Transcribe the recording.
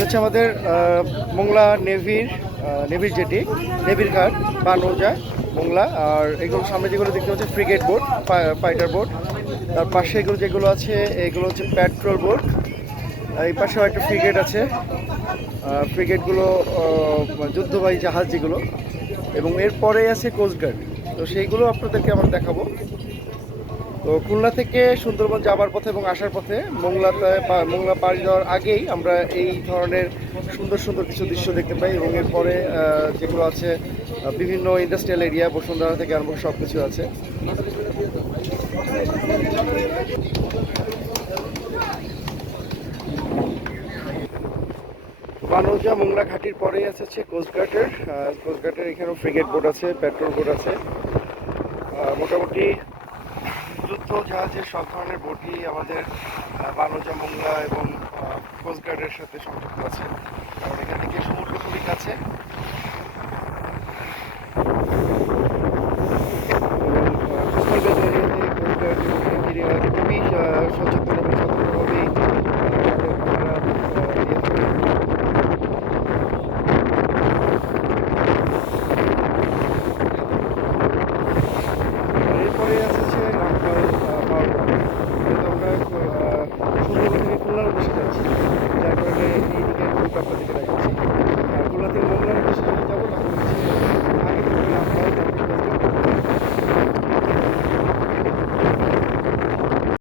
এটা হচ্ছে আমাদের মোংলা নেভির জেটি, নেভির ঘাট বা নৌজা মোংলা। আর এগুলো সামনে যেগুলো দেখতে পাচ্ছি ফ্রিগেট বোট, ফাইটার বোট। তার পাশে এগুলো যেগুলো আছে এগুলো হচ্ছে পেট্রোল বোট। এই পাশেও একটা ফ্রিগেট আছে। ফ্রিগেটগুলো যুদ্ধবাহী জাহাজ যেগুলো, এবং এরপরে আছে কোস্টগার্ড। তো সেইগুলো আপনাদেরকে আমরা দেখাবো। তো খুলনা থেকে সুন্দরবন যাবার পথে এবং আসার পথে মোংলা পাড়ি দেওয়ার আগেই আমরা এই ধরনের সুন্দর সুন্দর কিছু দৃশ্য দেখতে পাই। এবং এরপরে যেগুলো আছে বিভিন্ন ইন্ডাস্ট্রিয়াল এরিয়া, বসুন্ধরা থেকে আরম্ভ সব কিছু আছে। বানৌজা মোংলা ঘাটির পরেই আছে হচ্ছে কোস্টগার্ডের এখানেও ফ্রিগেট বোট আছে, পেট্রোল বোট আছে। মোটামুটি যুদ্ধ জাহাজের সব ধরনের বোটই আমাদের বানৌজা মোংলা এবং কোস্টগার্ডের সাথে সংযুক্ত আছে, কারণ এখান থেকে সমুদ্র খুবই কাছে।